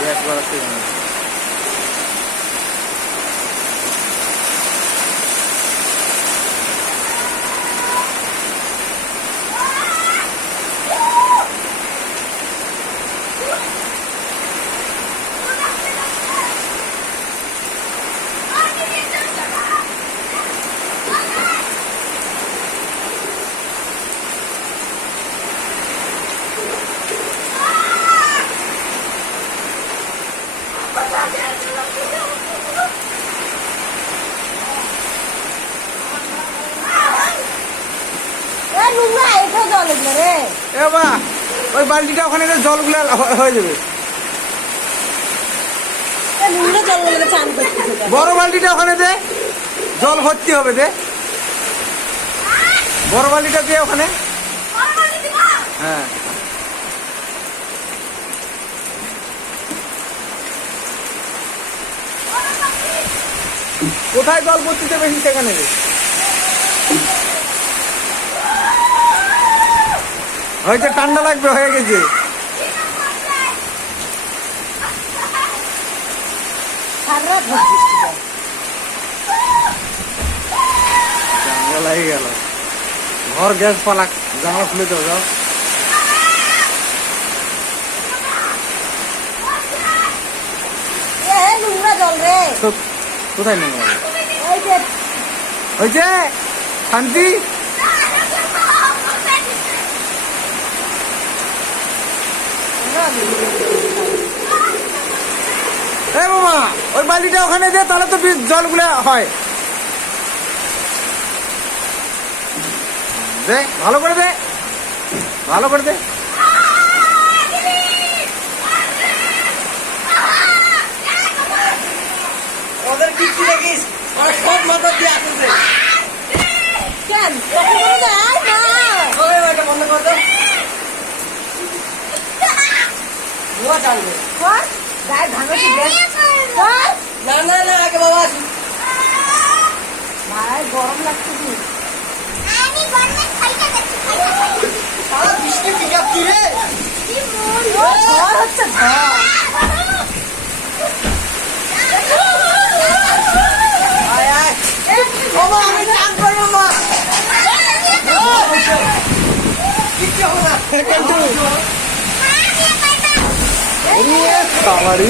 Gas বাড়াচ্ছে ওই বালতিটা ওখানে জলগুলো হয়ে যাবে। বড় বালতিটা ওখানে দে, জল ভর্তি হবে দে, বড় বালতিটা দিয়ে ওখানে। হ্যাঁ কোথায় জল ভর্তিতে বেশি সেখানে দে। হয়তো ঠান্ডা লাগবে, হয়ে গেছে। জানলা লাগে গেল, ঘর গ্যাস পালাক, জানলা খুলে দেবো। যাও কোথায় নোংরা হয়েছে শান্তি? বাবা ওই বালিটা ওখানে দে, তাহলে তো জলগুলো হয়। দে ভালো করে দে, ভালো করে দে। ওদের কিচ্ছু দেখিস, সব মাথা দিয়ে আসছে। কেন বন্ধ কর দে, ধোয়া টানবে। না না না, আগে বাবা আসুন। ভাই গরম লাগছে কি? সারা বৃষ্টি পিকআপ কি রে? ঝড় হচ্ছে, আমি চান করবো মা। কিচ্ছু হবে না। Kamarı.